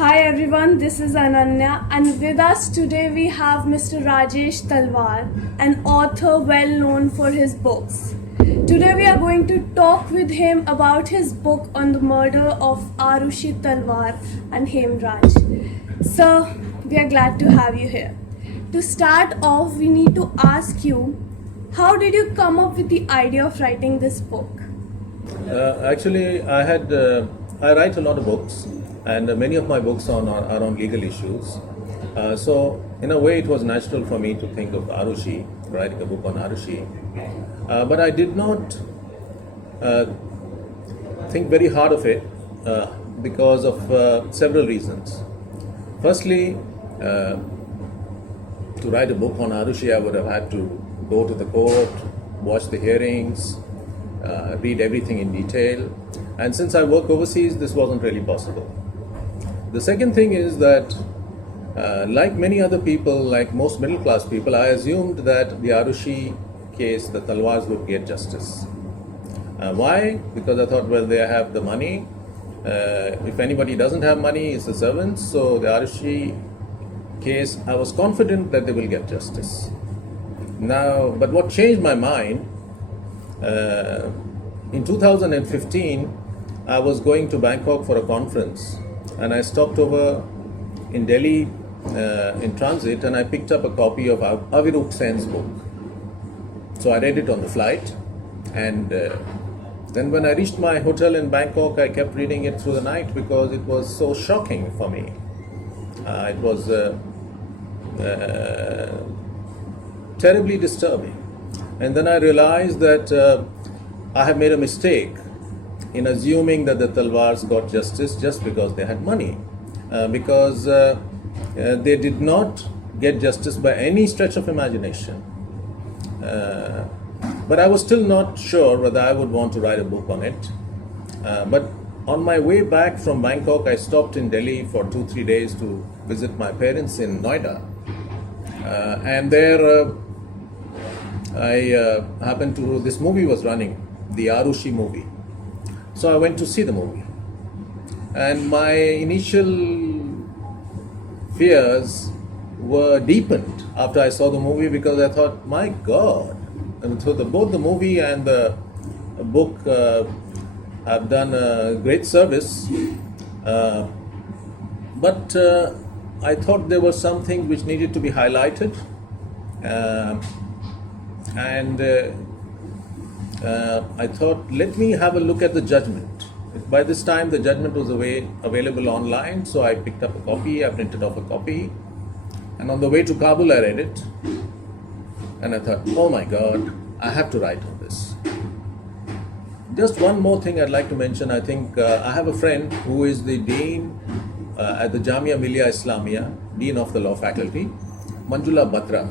Hi everyone, this is Ananya, and with us today we have Mr. Rajesh Talwar, an author well known for his books. Today we are going to talk with him about his book on the murder of Aarushi Talwar and Hemraj. Sir, we are glad to have you here. To start off, we need to ask you, how did you come up with the idea of writing this book? Actually, I write a lot of books, and many of my books are on legal issues. So, in a way, it was natural for me to think of Aarushi, writing a book on Aarushi. But I did not think very hard of it because of several reasons. Firstly, to write a book on Aarushi, I would have had to go to the court, watch the hearings, read everything in detail. And since I work overseas, this wasn't really possible. The second thing is that, like many other people, like most middle class people, I assumed that the Aarushi case, the Talwars would get justice. Why? Because I thought, well, they have the money. If anybody doesn't have money, it's the servants. So the Aarushi case, I was confident that they will get justice. Now, but what changed my mind, in 2015, I was going to Bangkok for a conference, and I stopped over in Delhi in transit, and I picked up a copy of Aviruk Sen's book. So I read it on the flight, and then when I reached my hotel in Bangkok, I kept reading it through the night because it was so shocking for me. It was terribly disturbing. And then I realized that I have made a mistake in assuming that the Talwars got justice just because they had money, because they did not get justice by any stretch of imagination. But I was still not sure whether I would want to write a book on it. But on my way back from Bangkok, I stopped in Delhi for 2-3 days to visit my parents in Noida. And there I happened to, this movie was running, the Aarushi movie. So I went to see the movie. And my initial fears were deepened after I saw the movie, because I thought, my God. And so both the movie and the book have done a great service. But I thought there were some things which needed to be highlighted. I thought, let me have a look at the judgment. By this time, the judgment was available online, so I picked up a copy, I printed off a copy, and on the way to Kabul, I read it. And I thought, oh my God, I have to write on this. Just one more thing I'd like to mention. I think I have a friend who is the dean at the Jamia Millia Islamia, dean of the law faculty, Manjula Batra.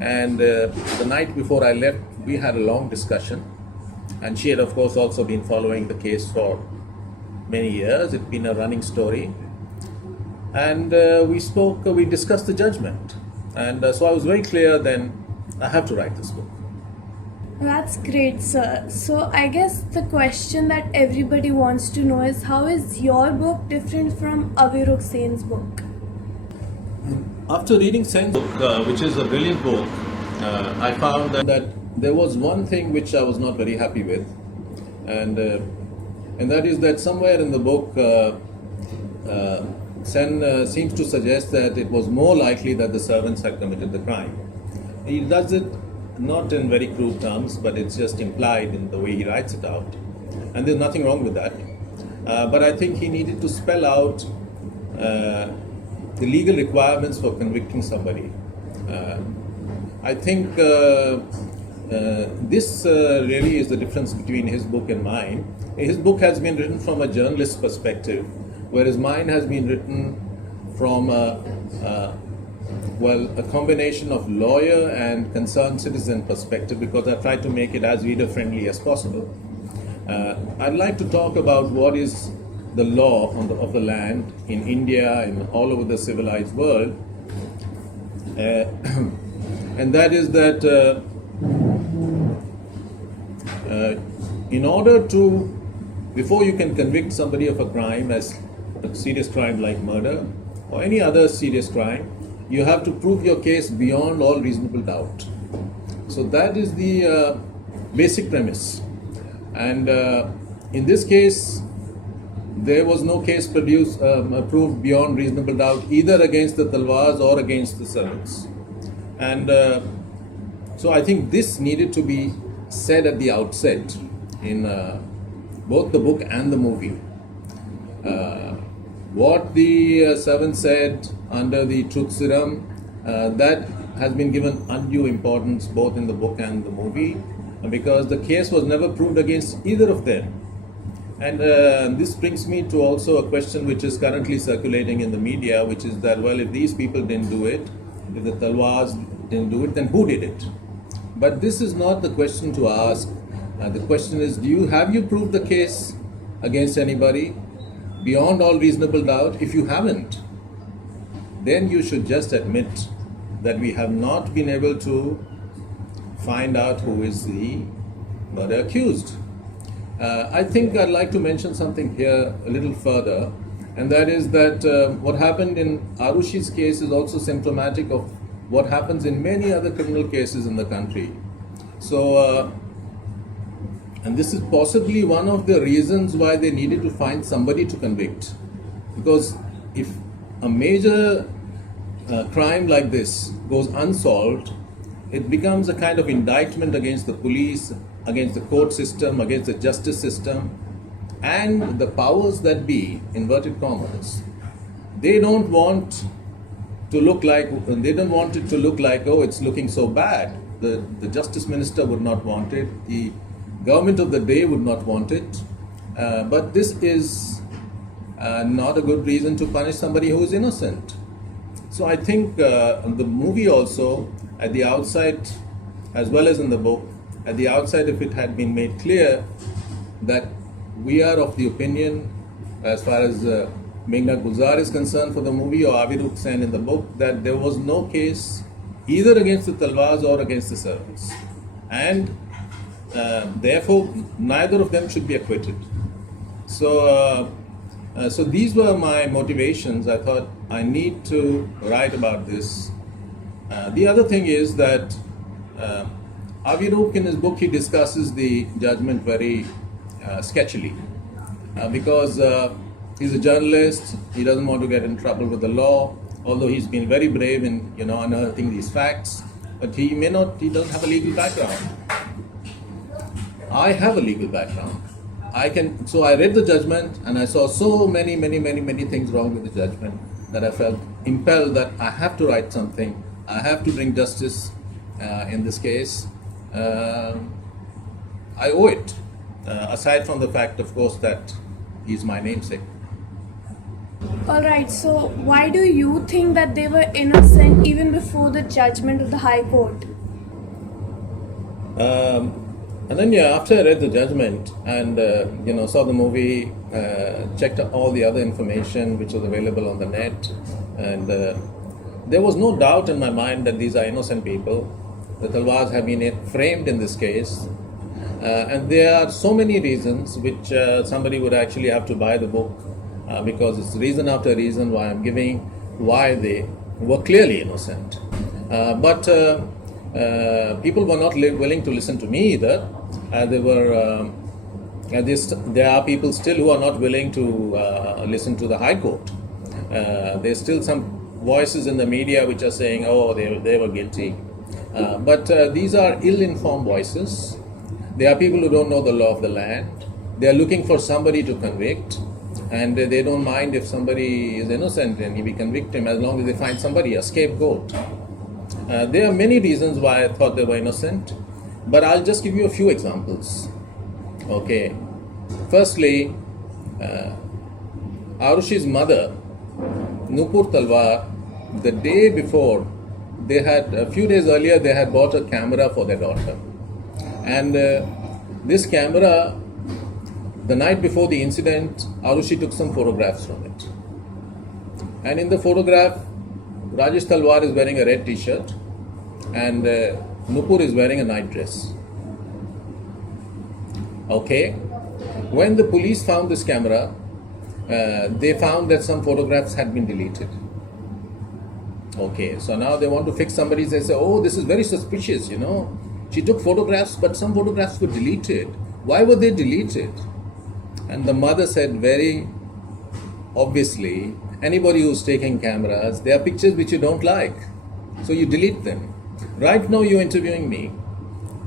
And the night before I left, we had a long discussion, and she had of course also been following the case for many years. It's been a running story, and we discussed the judgment, and so I was very clear then, I have to write this book. That's great, sir. So I guess the question that everybody wants to know is, how is your book different from Aviruk Sen's book? After reading Sen's book, which is a brilliant book, I found that there was one thing which I was not very happy with, and that is that somewhere in the book, Sen seems to suggest that it was more likely that the servants had committed the crime. He does it not in very crude terms, but it's just implied in the way he writes it out, and there's nothing wrong with that. But I think he needed to spell out the legal requirements for convicting somebody. I think this really is the difference between his book and mine. His book has been written from a journalist's perspective, whereas mine has been written from a combination of lawyer and concerned citizen perspective, because I tried to make it as reader-friendly as possible. I'd like to talk about what is the law of the land in India and all over the civilized world, and that is that in order to, before you can convict somebody of a crime, as a serious crime like murder or any other serious crime, you have to prove your case beyond all reasonable doubt. So that is the basic premise. And in this case, there was no case proved beyond reasonable doubt either against the Talwars or against the servants. And so I think this needed to be said at the outset in both the book and the movie. What the servant said under the truth serum, that has been given undue importance both in the book and the movie, because the case was never proved against either of them. And this brings me to also a question which is currently circulating in the media, which is that, well, if these people didn't do it, if the Talwars didn't do it, then who did it? But this is not the question to ask. The question is, have you proved the case against anybody beyond all reasonable doubt? If you haven't, then you should just admit that we have not been able to find out who is the murder accused. I think I'd like to mention something here a little further, and that is that what happened in Aarushi's case is also symptomatic of what happens in many other criminal cases in the country. So, and this is possibly one of the reasons why they needed to find somebody to convict. Because if a major crime like this goes unsolved, it becomes a kind of indictment against the police, against the court system, against the justice system, and the powers that be, inverted commas. They don't want to look like, they don't want it to look like, oh, it's looking so bad. The justice minister would not want it, the government of the day would not want it, but this is not a good reason to punish somebody who is innocent. So I think the movie also, at the outset, as well as in the book, at the outset, if it had been made clear that we are of the opinion, as far as Meghna Gulzar is concerned for the movie, or Aviruk Sen in the book, that there was no case either against the Talwars or against the servants. And therefore, neither of them should be acquitted. So, so these were my motivations. I thought I need to write about this. The other thing is that Aviruk, in his book, he discusses the judgment very sketchily because he's a journalist. He doesn't want to get in trouble with the law, although he's been very brave in unearthing these facts. But he doesn't have a legal background. I have a legal background. So I read the judgment and I saw so many things wrong with the judgment that I felt impelled that I have to write something. I have to bring justice in this case. I owe it, aside from the fact, of course, that he's my namesake. Alright, so why do you think that they were innocent even before the judgment of the High Court? And then, after I read the judgment and saw the movie, checked all the other information which was available on the net, and there was no doubt in my mind that these are innocent people. The Talwars have been framed in this case, and there are so many reasons which somebody would actually have to buy the book because it's reason after reason why I'm giving why they were clearly innocent. But people were not willing to listen to me either. There are people still who are not willing to listen to the High Court. There's still some voices in the media which are saying, oh, they were guilty. But these are ill-informed voices. They are people who don't know the law of the land. They are looking for somebody to convict, and they don't mind if somebody is innocent and we convict him as long as they find somebody, a scapegoat. There are many reasons why I thought they were innocent, but I'll just give you a few examples. Okay. Firstly, Aarushi's mother, Nupur Talwar, the day before, a few days earlier, they had bought a camera for their daughter. And this camera, the night before the incident, Aarushi took some photographs from it. And in the photograph, Rajesh Talwar is wearing a red t-shirt and Nupur is wearing a night dress. Okay. When the police found this camera, they found that some photographs had been deleted. Okay, so now they want to fix somebody. They say, oh, this is very suspicious, you know. She took photographs, but some photographs were deleted. Why were they deleted? And the mother said very obviously, anybody who's taking cameras, there are pictures which you don't like. So you delete them. Right now you're interviewing me,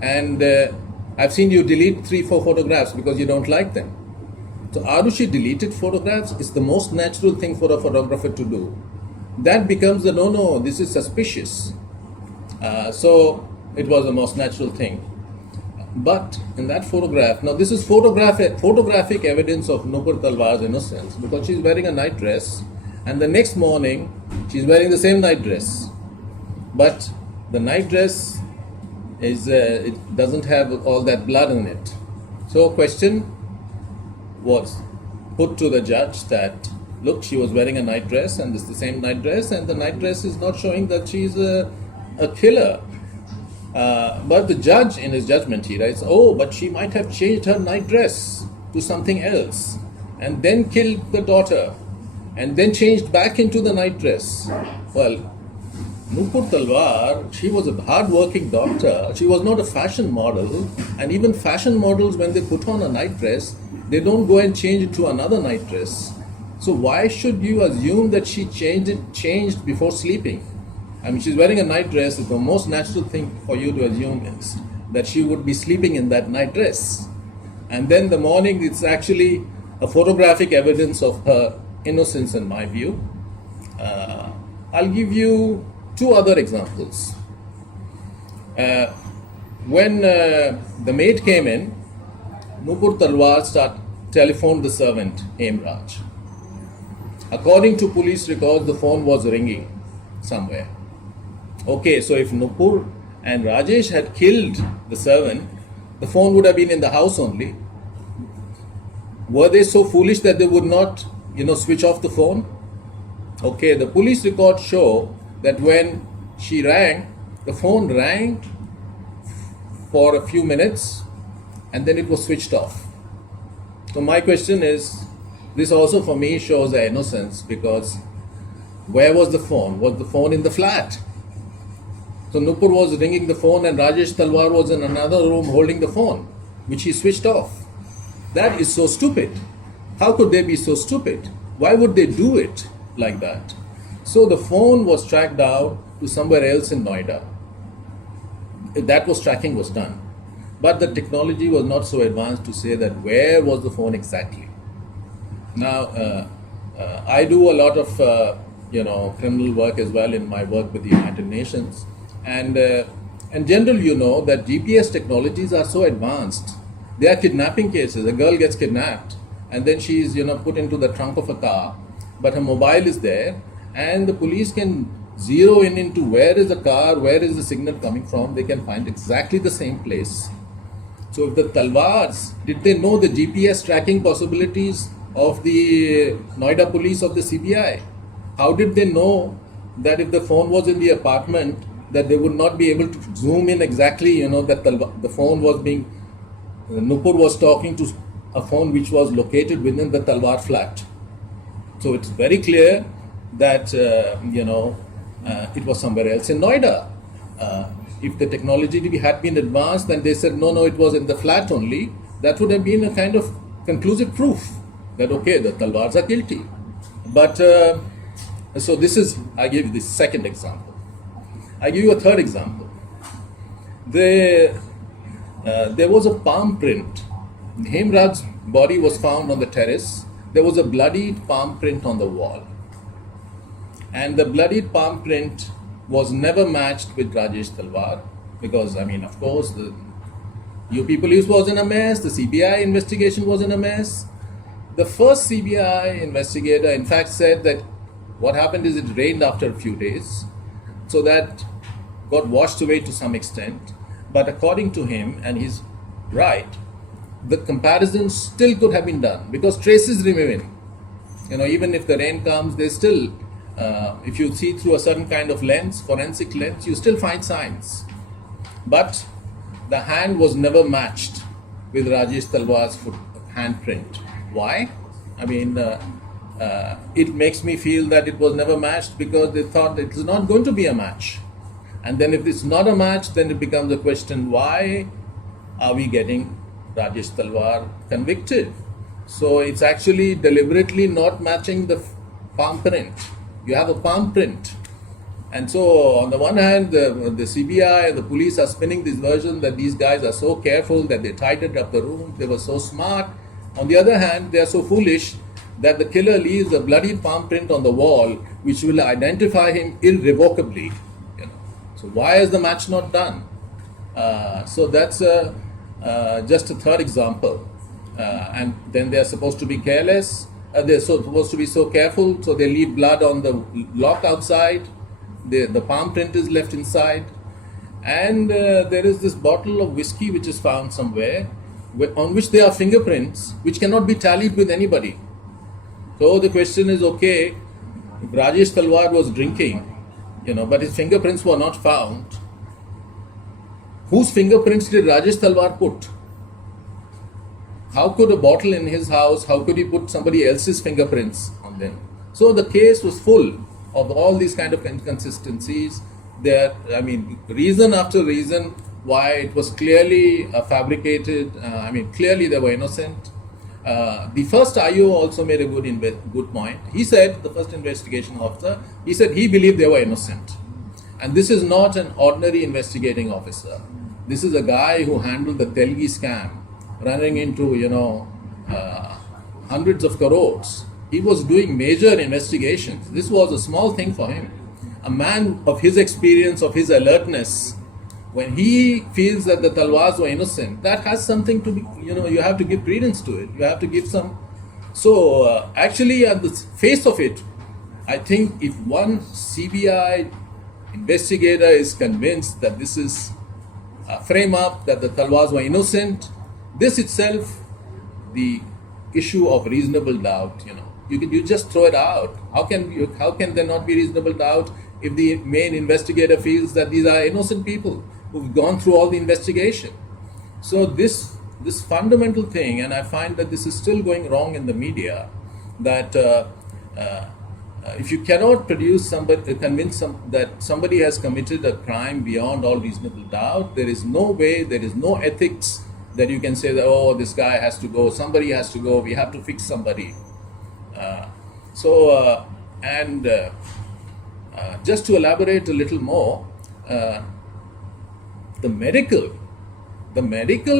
and I've seen you delete 3-4 photographs because you don't like them. So Aarushi deleted photographs is the most natural thing for a photographer to do. That becomes the no, this is suspicious. So it was the most natural thing. But in that photograph, now this is photographic evidence of Nupur Talwar's innocence, because she's wearing a night dress, and the next morning she's wearing the same night dress. But the night dress is it doesn't have all that blood in it. So question was put to the judge that, look, she was wearing a night dress, and this is the same night dress, and the night dress is not showing that she's a killer. But the judge, in his judgment, he writes, oh, but she might have changed her night dress to something else, and then killed the daughter, and then changed back into the night dress. Well, Nupur Talwar, she was a hard-working doctor. She was not a fashion model, and even fashion models, when they put on a night dress, they don't go and change it to another night dress. So why should you assume that she changed before sleeping? I mean, she's wearing a night dress. The most natural thing for you to assume is that she would be sleeping in that night dress. And then the morning, it's actually a photographic evidence of her innocence, in my view. I'll give you 2 other examples. When the maid came in, Nupur Talwar telephoned the servant, Hemraj. According to police records, the phone was ringing somewhere. Okay, so if Nupur and Rajesh had killed the servant, the phone would have been in the house only. Were they so foolish that they would not, switch off the phone? Okay, the police records show that when she rang, the phone rang for a few minutes and then it was switched off. So my question is, this also for me shows her innocence, because where was the phone? Was the phone in the flat? So Nupur was ringing the phone and Rajesh Talwar was in another room holding the phone, which he switched off. That is so stupid. How could they be so stupid? Why would they do it like that? So the phone was tracked down to somewhere else in Noida. Tracking was done. But the technology was not so advanced to say that where was the phone exactly. Now, I do a lot of criminal work as well in my work with the United Nations, and in general, that GPS technologies are so advanced. There are kidnapping cases. A girl gets kidnapped, and then she's put into the trunk of a car, but her mobile is there, and the police can zero in into where is the car, where is the signal coming from. They can find exactly the same place. So if the Talwars, did they know the GPS tracking possibilities of the Noida police, of the CBI? How did they know that if the phone was in the apartment, that they would not be able to zoom in exactly, that the phone was Nupur was talking to a phone which was located within the Talwar flat. So it's very clear that, it was somewhere else in Noida. If the technology had been advanced, then they said, no, it was in the flat only. That would have been a kind of conclusive proof that, okay, the Talwars are guilty. But, so I give you the second example. I give you a third example. There was a palm print. Hemraj's body was found on the terrace. There was a bloodied palm print on the wall. And the bloodied palm print was never matched with Rajesh Talwar, because, of course, the UP police was in a mess, the CBI investigation was in a mess. The first CBI investigator, in fact, said that what happened is it rained after a few days, so that got washed away to some extent. But according to him, and he's right, the comparison still could have been done, because traces remain. Even if the rain comes, there's still, if you see through a certain kind of lens, forensic lens, you still find signs. But the hand was never matched with Rajesh Talwar's handprint. Why? it makes me feel that it was never matched because they thought it's not going to be a match. And then if it's not a match, then it becomes a question, why are we getting Rajesh Talwar convicted? So it's actually deliberately not matching the palm print. You have a palm print. And so on the one hand, the CBI and the police are spinning this version that these guys are so careful that they tidied up the room, they were so smart. On the other hand, they are so foolish that the killer leaves a bloody palm print on the wall which will identify him irrevocably. You know. So why is the match not done? So that's just a third example. And then they are supposed to be careless. They're supposed to be so careful, so they leave blood on the lock outside. The palm print is left inside. And there is this bottle of whiskey which is found somewhere on which there are fingerprints which cannot be tallied with anybody. So the question is, okay, if Rajesh Talwar was drinking, but his fingerprints were not found, whose fingerprints did Rajesh Talwar put? How could a bottle in his house, how could he put somebody else's fingerprints on them? So the case was full of all these kind of inconsistencies. Reason after reason why it was clearly fabricated. Clearly they were innocent. The first IO also made a good point. He said, the first investigation officer, he said he believed they were innocent. And this is not an ordinary investigating officer. This is a guy who handled the Telgi scam, running into, hundreds of crores. He was doing major investigations. This was a small thing for him. A man of his experience, of his alertness, when he feels that the Talwars were innocent, that has something to be, you have to give credence to it. You have to give some. So, actually, at the face of it, I think if one CBI investigator is convinced that this is a frame up, that the Talwars were innocent, this itself, the issue of reasonable doubt, you just throw it out. How can there not be reasonable doubt if the main investigator feels that these are innocent people who've gone through all the investigation? So this fundamental thing, and I find that this is still going wrong in the media, that if you cannot convince that somebody has committed a crime beyond all reasonable doubt, there is no way, there is no ethics that you can say that, oh, this guy has to go, somebody has to go, we have to fix somebody. Just to elaborate a little more, the medical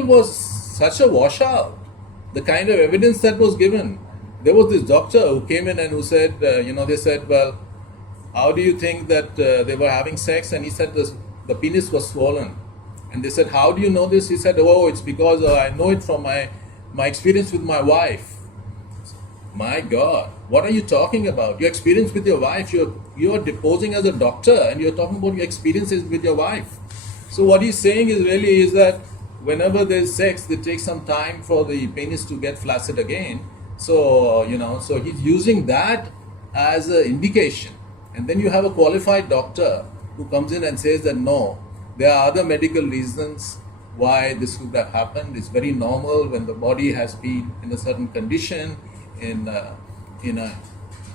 was such a washout. The kind of evidence that was given. There was this doctor who came in and who said, they said, well, how do you think that they were having sex? And he said the penis was swollen. And they said, how do you know this? He said, oh, it's because I know it from my experience with my wife. My God, what are you talking about? Your experience with your wife, you're deposing as a doctor and you're talking about your experiences with your wife. So what he's saying is that whenever there's sex, it takes some time for the penis to get flaccid again. So, so he's using that as an indication. And then you have a qualified doctor who comes in and says that no, there are other medical reasons why this could have happened. It's very normal when the body has been in a certain condition, in a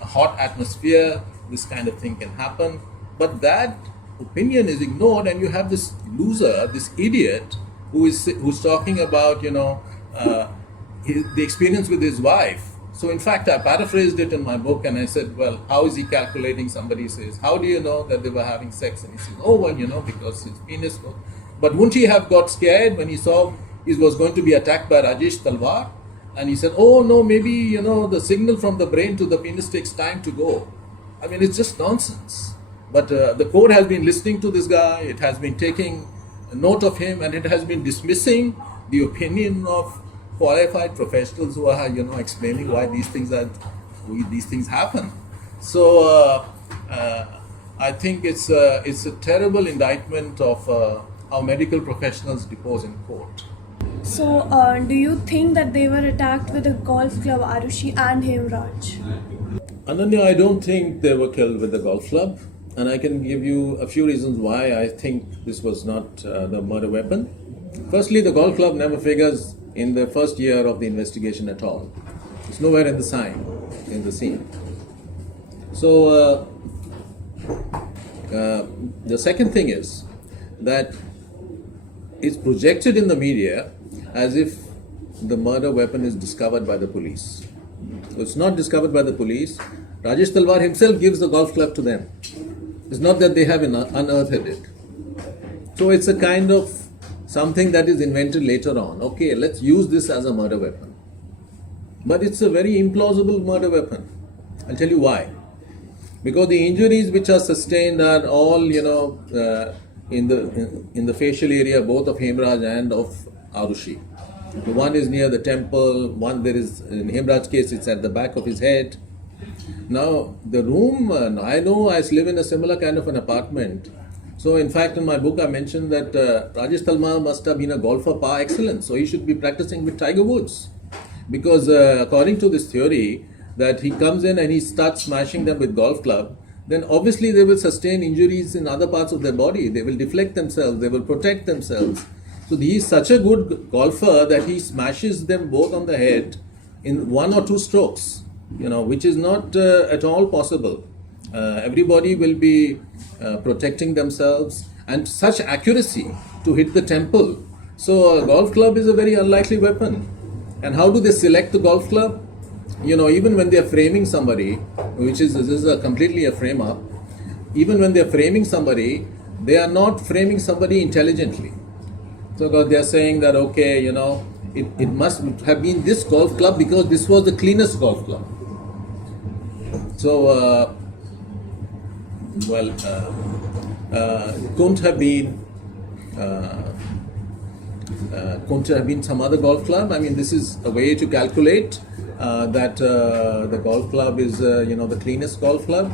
hot atmosphere, this kind of thing can happen. But that opinion is ignored, and you have this loser, this idiot, who's talking about the experience with his wife. So in fact, I paraphrased it in my book, and I said, well, how is he calculating? Somebody says, how do you know that they were having sex? And he says, oh, well, because his penis was. But wouldn't he have got scared when he saw he was going to be attacked by Rajesh Talwar? And he said, oh no, maybe, the signal from the brain to the penis takes time to go. I mean, it's just nonsense. But the court has been listening to this guy, it has been taking note of him, and it has been dismissing the opinion of qualified professionals who are, explaining why these things happen. So I think it's a terrible indictment of how medical professionals depose in court. So, do you think that they were attacked with a golf club, Aarushi and him, Raj? Ananya, I don't think they were killed with a golf club. And I can give you a few reasons why I think this was not the murder weapon. Firstly, the golf club never figures in the first year of the investigation at all. It's nowhere in the sign, in the scene. So the second thing is that it's projected in the media as if the murder weapon is discovered by the police. So it's not discovered by the police. Rajesh Talwar himself gives the golf club to them. It's not that they have unearthed it. So it's a kind of something that is invented later on. Okay, let's use this as a murder weapon. But it's a very implausible murder weapon. I'll tell you why. Because the injuries which are sustained are all, in the facial area, both of Hemraj and of Aarushi. The one is near the temple, one there is, in Hemraj's case, it's at the back of his head. Now, the room, I know I live in a similar kind of an apartment. So, in fact, in my book, I mentioned that Rajesh Talwar must have been a golfer par excellence. So, he should be practicing with Tiger Woods. Because according to this theory, that he comes in and he starts smashing them with golf club, then obviously they will sustain injuries in other parts of their body. They will deflect themselves, they will protect themselves. So he is such a good golfer that he smashes them both on the head in 1 or 2 strokes, which is not at all possible. Everybody will be protecting themselves, and such accuracy to hit the temple. So a golf club is a very unlikely weapon. And how do they select the golf club? Even when they are framing somebody, this is completely a frame up, even when they are framing somebody, they are not framing somebody intelligently. So they are saying that, okay, it must have been this golf club because this was the cleanest golf club. So, couldn't have been some other golf club. I mean, this is a way to calculate that the golf club is, the cleanest golf club.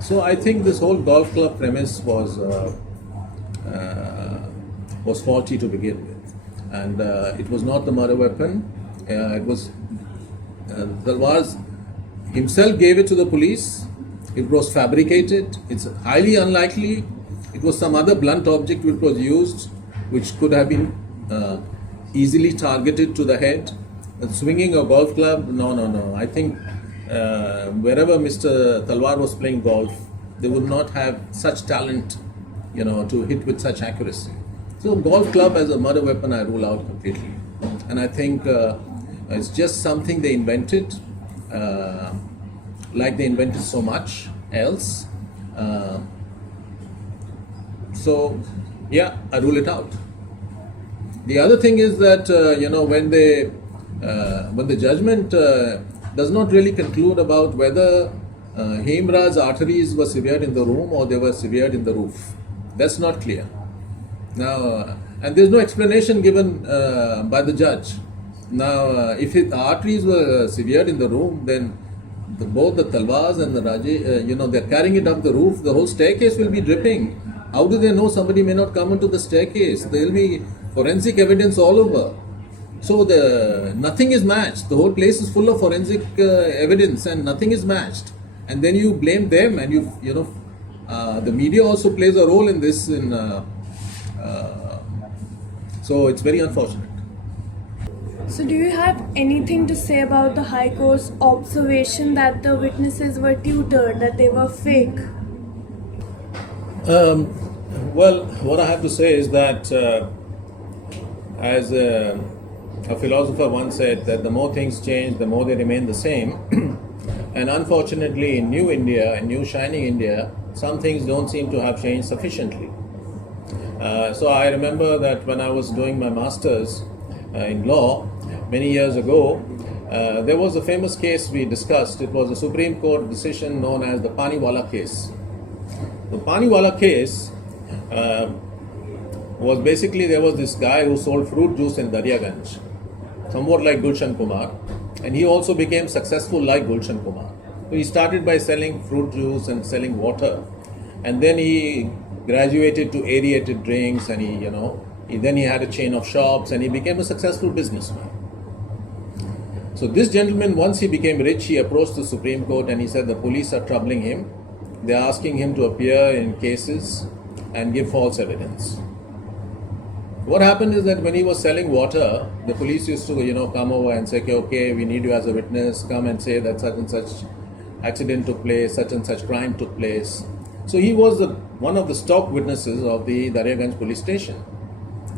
So I think this whole golf club premise was faulty to begin with, and it was not the murder weapon. It was Talwar himself gave it to the police. It was fabricated. It's highly unlikely. It was some other blunt object which was used, which could have been easily targeted to the head. Swinging a golf club, no. I think wherever Mr. Talwar was playing golf, they would not have such talent, to hit with such accuracy. So golf club as a murder weapon, I rule out completely. And I think it's just something they invented, like they invented so much else. So, yeah, I rule it out. The other thing is that, when the judgment does not really conclude about whether Hemraj's arteries were severed in the room or they were severed in the roof. That's not clear. Now, and there's no explanation given by the judge. Now, if the arteries were severed in the room, then both the Talwars and the Rajesh, they're carrying it up the roof, the whole staircase will be dripping. How do they know somebody may not come into the staircase? There will be forensic evidence all over. So nothing is matched. The whole place is full of forensic evidence, and nothing is matched. And then you blame them, and the media also plays a role in this. So it's very unfortunate. So do you have anything to say about the High Court's observation that the witnesses were tutored, that they were fake? Well, what I have to say is that as a philosopher once said, that the more things change, the more they remain the same. And unfortunately, in new India, in new shining India, some things don't seem to have changed sufficiently. So I remember that when I was doing my master's in law many years ago, there was a famous case we discussed. It was a Supreme Court decision known as the Paniwala case. The Paniwala case was basically, there was this guy who sold fruit juice in Daryaganj, somewhat like Gulshan Kumar, and he also became successful like Gulshan Kumar. So he started by selling fruit juice and selling water, and then he graduated to aerated drinks, and then he had a chain of shops, and he became a successful businessman. So this gentleman, once he became rich, he approached the Supreme Court and he said the police are troubling him. They are asking him to appear in cases and give false evidence. What happened is that when he was selling water, the police used to, come over and say, okay, we need you as a witness, come and say that such and such accident took place, such and such crime took place. So he was one of the stock witnesses of the Daryaganj police station.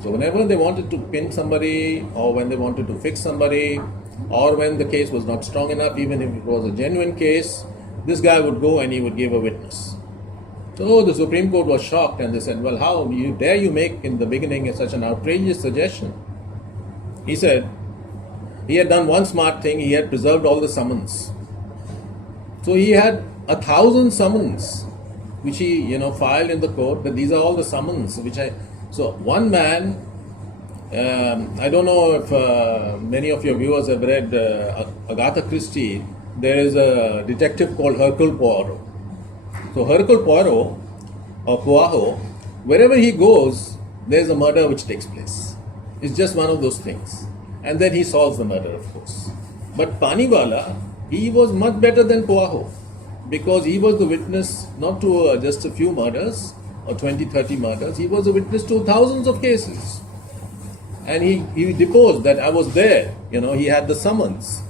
So whenever they wanted to pin somebody, or when they wanted to fix somebody, or when the case was not strong enough, even if it was a genuine case, this guy would go and he would give a witness. So the Supreme Court was shocked and they said, well, how dare you make in the beginning such an outrageous suggestion? He said he had done one smart thing, he had preserved all the summons. So he had 1,000 summons which he filed in the court, that these are all the summons so one man, I don't know if many of your viewers have read Agatha Christie. There is a detective called Hercule Poirot. So Hercule Poirot, or Poirot, wherever he goes, there's a murder which takes place. It's just one of those things. And then he solves the murder, of course. But Paniwala, he was much better than Poirot, because he was the witness not to just a few murders or 20, 30 murders. He was a witness to thousands of cases. And he deposed that I was there. He had the summons.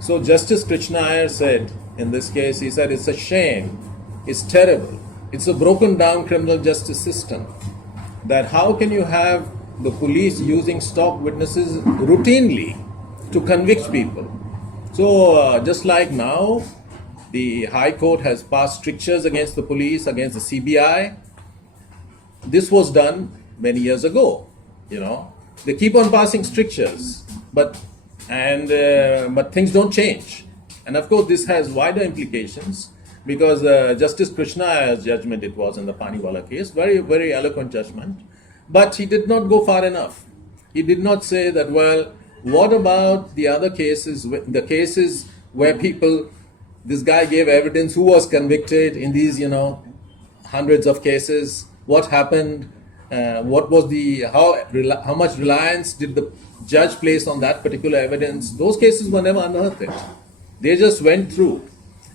So Justice Krishna Iyer said, in this case, he said, it's a shame. It's terrible. It's a broken down criminal justice system. That how can you have the police using stock witnesses routinely to convict people? So just like now, the High Court has passed strictures against the police, against the CBI. This was done many years ago. They keep on passing strictures, but things don't change. And of course, this has wider implications, because Justice Krishna Iyer's judgment it was in the Paniwala case, very, very eloquent judgment, but he did not go far enough. He did not say that, well, what about the other cases, the cases where this guy gave evidence, who was convicted in these, hundreds of cases, what happened, what was how much reliance did the judge place on that particular evidence? Those cases were never unearthed. They just went through.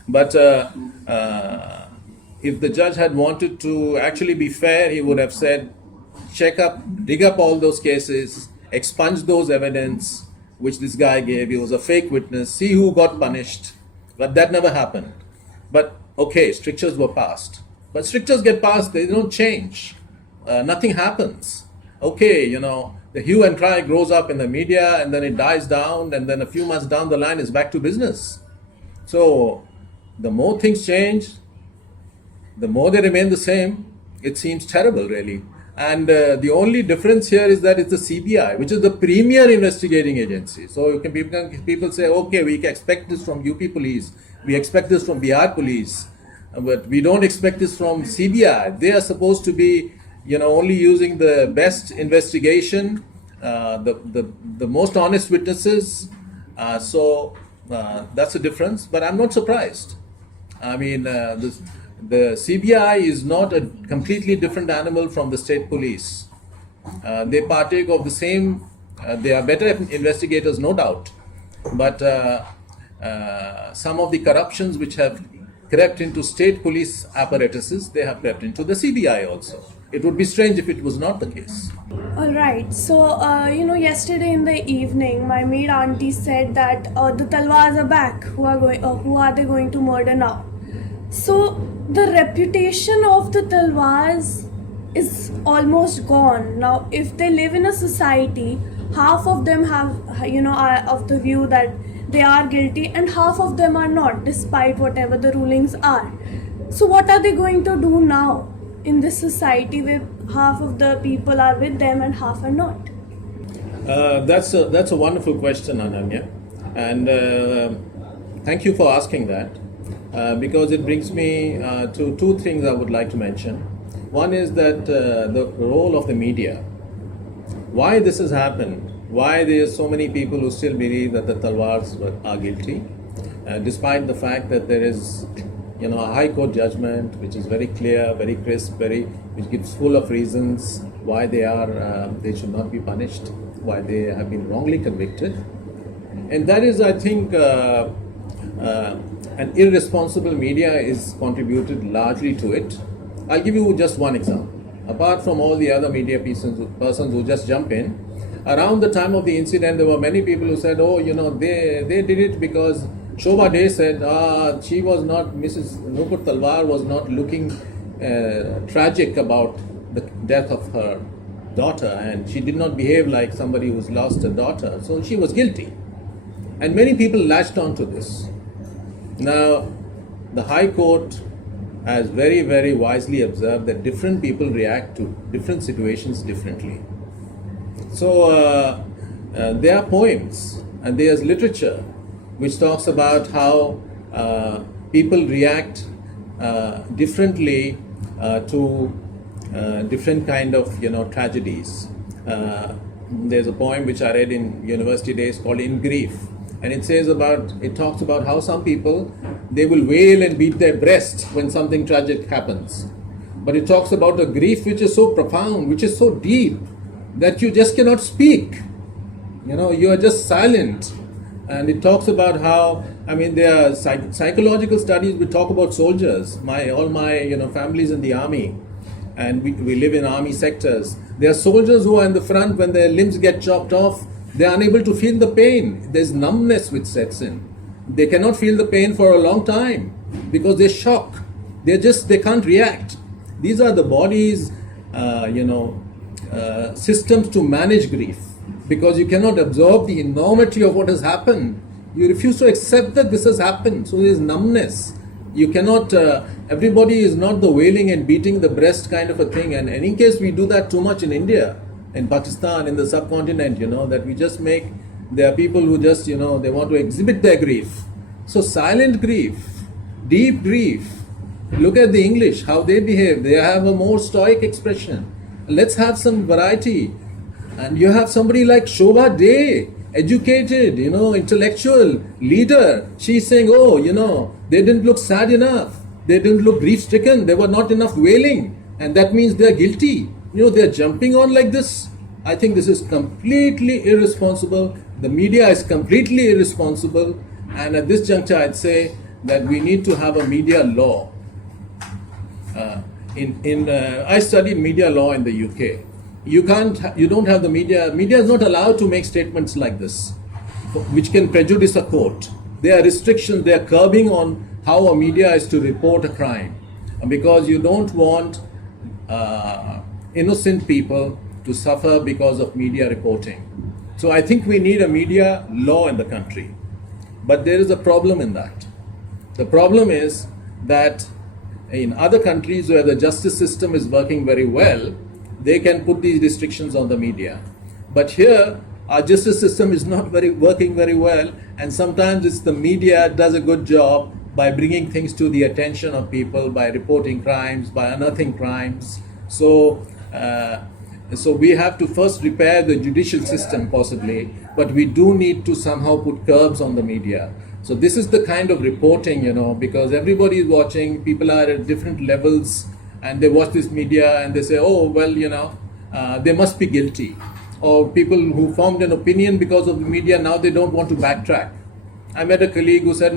But if the judge had wanted to actually be fair, he would have said, dig up all those cases, expunge those evidence which this guy gave. He was a fake witness, see who got punished. But that never happened. But okay, strictures were passed. But strictures get passed, they don't change. Nothing happens. Okay, the hue and cry grows up in the media, and then it dies down, and then a few months down the line is back to business. So the more things change, the more they remain the same. It seems terrible, really. And the only difference here is that it's the CBI, which is the premier investigating agency. So people say, okay, we expect this from UP police, we expect this from Bihar police, but we don't expect this from CBI. They are supposed to be, only using the best investigation, the most honest witnesses. So that's the difference. But I'm not surprised. I mean, the CBI is not a completely different animal from the state police. They partake of the same, they are better investigators, no doubt. But some of the corruptions which have crept into state police apparatuses, they have crept into the CBI also. It would be strange if it was not the case. All right. So, yesterday in the evening, my maid auntie said that the Talwars are back. Who are they going to murder now? So, the reputation of the Talwars is almost gone. Now, if they live in a society, half of them are of the view that they are guilty, and half of them are not, despite whatever the rulings are. So, what are they going to do now in this society where half of the people are with them and half are not? That's a wonderful question, Ananya, and thank you for asking that, because it brings me to two things I would like to mention. One is that the role of the media. Why this has happened, why there are so many people who still believe that the Talwars are guilty, despite the fact that there is a High Court judgment which is very clear, very crisp, which gives full of reasons why they should not be punished, why they have been wrongly convicted. And that is, I think, an irresponsible media is contributed largely to it. I'll give you just one example. apart from all the other media persons who just jump in, around the time of the incident, there were many people who said, oh, they did it because Shobha Day said, she was not, Mrs. Nupur Talwar was not looking tragic about the death of her daughter, and she did not behave like somebody who's lost a daughter, so she was guilty. And many people latched on to this. Now, the High Court has very, very wisely observed that different people react to different situations differently. So, there are poems and there's literature which talks about how people react differently to different kind of tragedies. There's a poem which I read in university days called In Grief, and it talks about how some people, they will wail and beat their breast when something tragic happens, but it talks about a grief which is so profound, which is so deep, that you just cannot speak. You are just silent. And it talks about how, there are psychological studies which talk about soldiers. All my families in the army, and we live in army sectors. There are soldiers who are in the front. When their limbs get chopped off, they are unable to feel the pain. There's numbness which sets in. They cannot feel the pain for a long time because they're shocked. They can't react. These are the body's, systems to manage grief, because you cannot absorb the enormity of what has happened. You refuse to accept that this has happened. So there's numbness. You cannot, everybody is not the wailing and beating the breast kind of a thing. And in any case, we do that too much in India, in Pakistan, in the subcontinent, that we just there are people who just, they want to exhibit their grief. So silent grief, deep grief. Look at the English, how they behave. They have a more stoic expression. Let's have some variety. And you have somebody like Shobha Day, educated, intellectual leader. She's saying, they didn't look sad enough. They didn't look grief-stricken. There were not enough wailing. And that means they're guilty. They're jumping on like this. I think this is completely irresponsible. The media is completely irresponsible. And at this juncture, I'd say that we need to have a media law. I studied media law in the UK. You don't have the media. Media is not allowed to make statements like this, which can prejudice a court. There are restrictions, there are curbing on how a media is to report a crime, because you don't want innocent people to suffer because of media reporting. So I think we need a media law in the country. But there is a problem in that. The problem is that in other countries where the justice system is working very well, they can put these restrictions on the media. But here, our justice system is not working very well, and sometimes it's the media does a good job by bringing things to the attention of people, by reporting crimes, by unearthing crimes. So we have to first repair the judicial system possibly, but we do need to somehow put curbs on the media. So this is the kind of reporting, because everybody is watching, people are at different levels, and they watch this media and they say, they must be guilty. Or people who formed an opinion because of the media, now they don't want to backtrack. I met a colleague who said,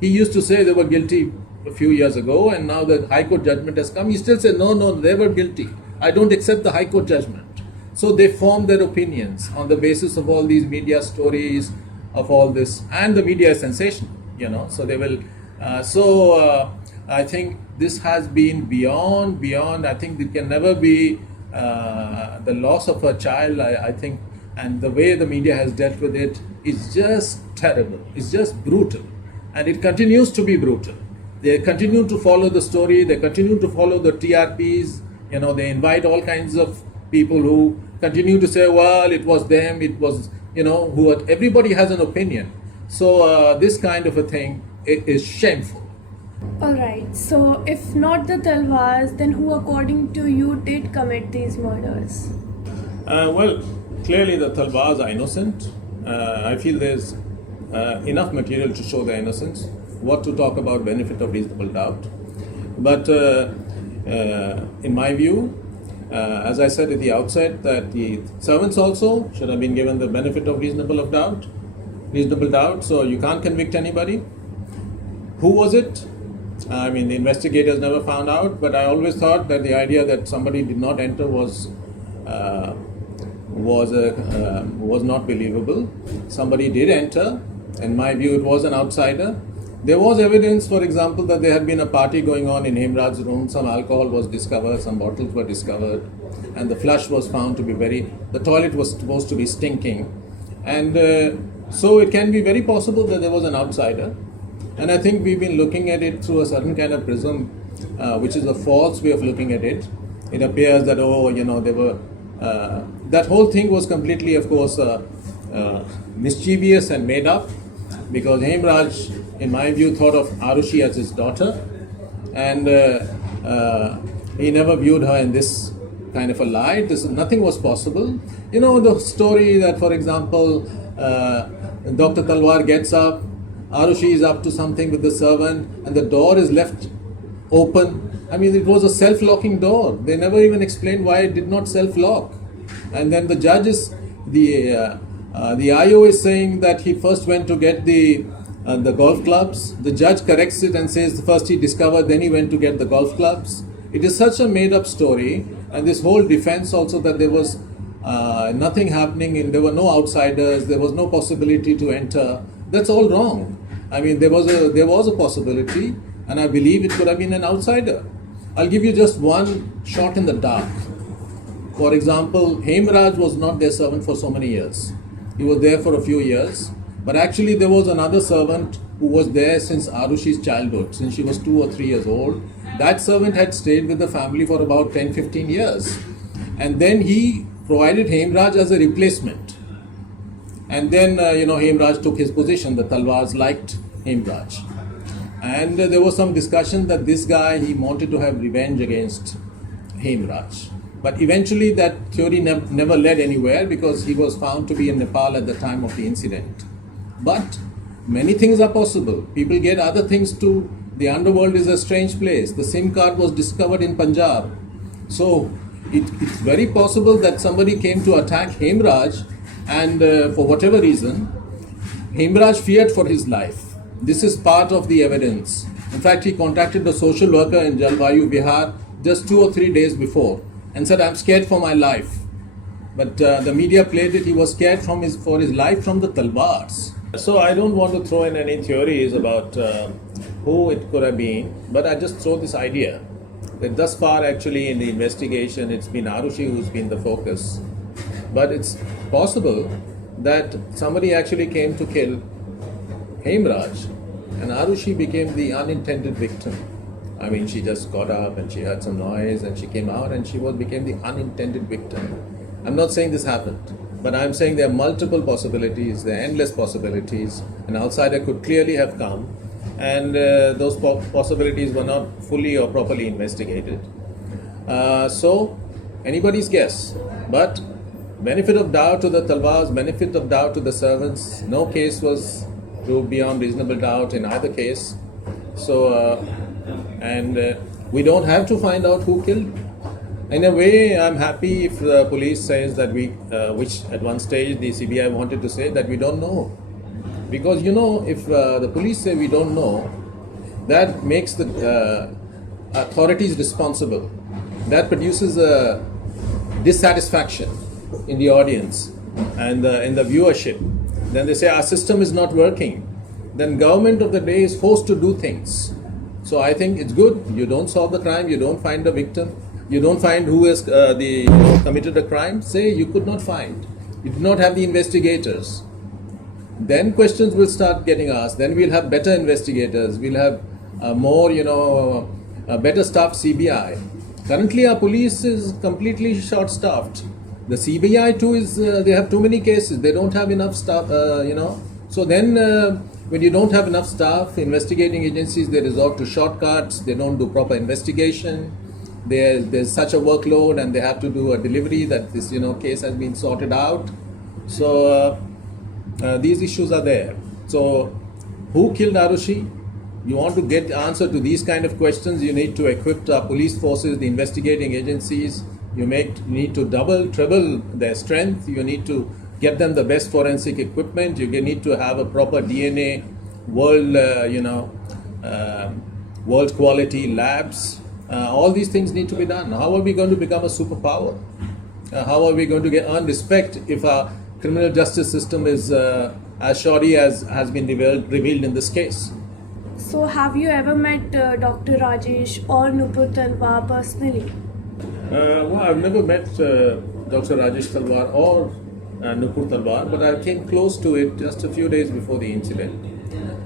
he used to say they were guilty a few years ago, and now the High Court judgment has come. He still said, no, they were guilty. I don't accept the High Court judgment. So they form their opinions on the basis of all these media stories, of all this, and the media is sensational, so they will, I think this has been beyond, I think it can never be the loss of a child, I think, and the way the media has dealt with it is just terrible, it's just brutal, and it continues to be brutal. They continue to follow the story, they continue to follow the TRPs, they invite all kinds of people who continue to say, well, it was them, it was, everybody has an opinion. So this kind of a thing is shameful. Alright, so if not the Talwars, then who according to you did commit these murders? Well, clearly the Talwars are innocent. I feel there's enough material to show their innocence. What to talk about benefit of reasonable doubt. But in my view, as I said at the outset, that the servants also should have been given the benefit of reasonable doubt. So you can't convict anybody. Who was it? I mean, the investigators never found out, but I always thought that the idea that somebody did not enter uh, was not believable. Somebody did enter. In my view, it was an outsider. There was evidence, for example, that there had been a party going on in Hemraj's room. Some alcohol was discovered, some bottles were discovered, and the flush was found to be the toilet was supposed to be stinking. And so it can be very possible that there was an outsider. And I think we've been looking at it through a certain kind of prism, which is a false way of looking at it. It appears that, there were, that whole thing was completely, of course, mischievous and made up, because Hemraj, in my view, thought of Aarushi as his daughter, and he never viewed her in this kind of a light. Nothing was possible. You know, the story that, for example, Dr. Talwar gets up, Aarushi is up to something with the servant, and the door is left open. I mean, it was a self-locking door. They never even explained why it did not self-lock. And then the judge is, the IO is saying that he first went to get the golf clubs. The judge corrects it and says first he discovered, then he went to get the golf clubs. It is such a made-up story, and this whole defense also that there was nothing happening, and there were no outsiders, there was no possibility to enter. That's all wrong. I mean, there was a possibility, and I believe it could have been an outsider. I'll give you just one shot in the dark. For example, Hemraj was not their servant for so many years. He was there for a few years, but actually there was another servant who was there since Aarushi's childhood, since she was 2 or 3 years old. That servant had stayed with the family for about 10-15 years. And then he provided Hemraj as a replacement. And then, Hemraj took his position. The Talwars liked Hemraj. And there was some discussion that this guy, he wanted to have revenge against Hemraj. But eventually that theory never led anywhere, because he was found to be in Nepal at the time of the incident. But many things are possible. People get other things too. The underworld is a strange place. The SIM card was discovered in Punjab. So it's very possible that somebody came to attack Hemraj, and for whatever reason, Hemraj feared for his life. This is part of the evidence. In fact, he contacted a social worker in Jalvayu, Bihar, just 2 or 3 days before, and said, "I'm scared for my life." But the media played it. He was scared for his life from the Talwars. So I don't want to throw in any theories about who it could have been, but I just throw this idea that thus far, actually, in the investigation, it's been Aarushi who's been the focus. But it's possible that somebody actually came to kill Hemraj, and Aarushi became the unintended victim. I mean, she just got up and she heard some noise and she came out and she became the unintended victim. I'm not saying this happened, but I'm saying there are multiple possibilities, there are endless possibilities. An outsider could clearly have come, and those possibilities were not fully or properly investigated. So, anybody's guess. But benefit of doubt to the Talwars, benefit of doubt to the servants. No case was proved beyond reasonable doubt in either case. So, we don't have to find out who killed. In a way, I'm happy if the police says that which at one stage the CBI wanted to say that we don't know. Because, if the police say we don't know, that makes the authorities responsible. That produces a dissatisfaction in the audience and in the viewership. Then they say our system is not working. Then government of the day is forced to do things. So I think it's good. You don't solve the crime, you don't find the victim, you don't find who has committed the crime. Say you could not find. You did not have the investigators. Then questions will start getting asked. Then we'll have better investigators. We'll have more, better staffed CBI. Currently, our police is completely short-staffed. The CBI too is, they have too many cases. They don't have enough staff, So then, when you don't have enough staff, investigating agencies, they resort to shortcuts. They don't do proper investigation. There's such a workload, and they have to do a delivery that this, case has been sorted out. So these issues are there. So, who killed Aarushi? You want to get answer to these kind of questions, you need to equip our police forces, the investigating agencies. You need to double, treble their strength. You need to get them the best forensic equipment. You need to have a proper DNA world, world quality labs. All these things need to be done. How are we going to become a superpower? How are we going to earn respect if our criminal justice system is as shoddy as has been revealed in this case? So, have you ever met Dr. Rajesh or Nupur Talwar personally? Well, I've never met Dr. Rajesh Talwar or Nupur Talwar, but I came close to it just a few days before the incident.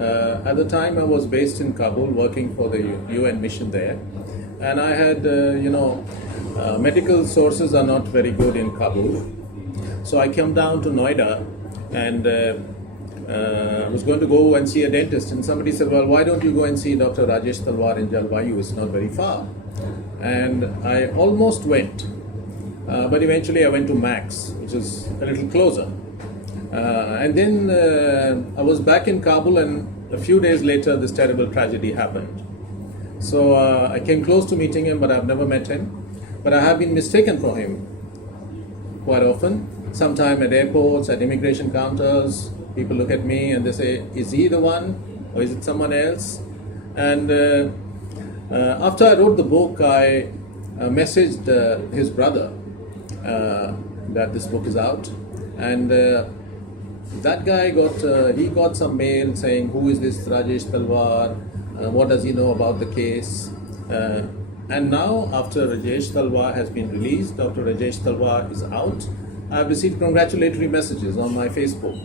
At the time, I was based in Kabul working for the UN mission there, and I had, medical sources are not very good in Kabul. So I came down to Noida and was going to go and see a dentist, and somebody said, well, why don't you go and see Dr. Rajesh Talwar in Jalvayu? It's not very far. And I almost went, but eventually I went to Max, which is a little closer. And then I was back in Kabul, and a few days later this terrible tragedy happened. So I came close to meeting him, but I've never met him. But I have been mistaken for him quite often. Sometime at airports, at immigration counters, people look at me and they say, is he the one or is it someone else? And after I wrote the book, I messaged his brother that this book is out, and that guy got some mail saying, who is this Rajesh Talwar? What does he know about the case? And now, after Rajesh Talwar has been released, Dr. Rajesh Talwar is out, I have received congratulatory messages on my Facebook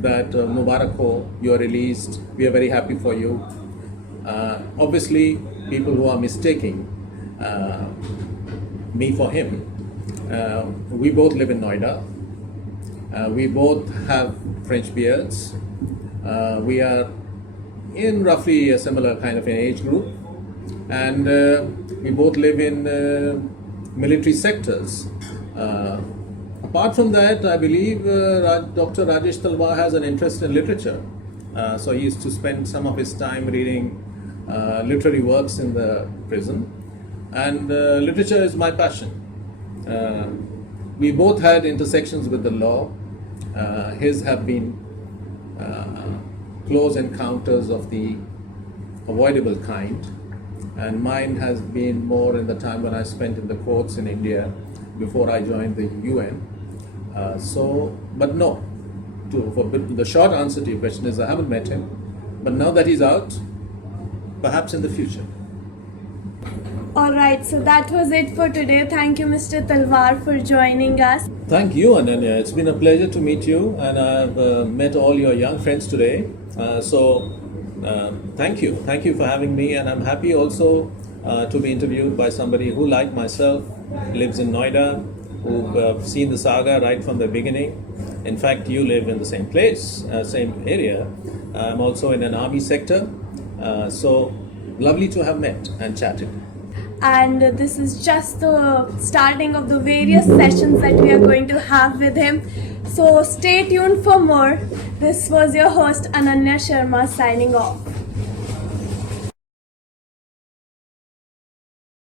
that Mubarak ho, you are released, we are very happy for you. Obviously, people who are mistaking me for him. We both live in Noida. We both have French beards. We are in roughly a similar kind of an age group, and we both live in military sectors. Apart from that, I believe Dr. Rajesh Talwar has an interest in literature. So he used to spend some of his time reading literary works in the prison, and literature is my passion. We both had intersections with the law. His have been close encounters of the avoidable kind, and mine has been more in the time when I spent in the courts in India before I joined the UN. But no, for the short answer to your question is I haven't met him, but now that he's out, perhaps in the future. Alright, so that was it for today. Thank you, Mr. Talwar, for joining us. Thank you, Ananya. It's been a pleasure to meet you, and I've met all your young friends today. Thank you. Thank you for having me, and I'm happy also to be interviewed by somebody who, like myself, lives in Noida, who've seen the saga right from the beginning. In fact, you live in the same place, same area. I'm also in an army sector. So lovely to have met and chatted. And this is just the starting of the various sessions that we are going to have with him. So stay tuned for more. This was your host Ananya Sharma signing off.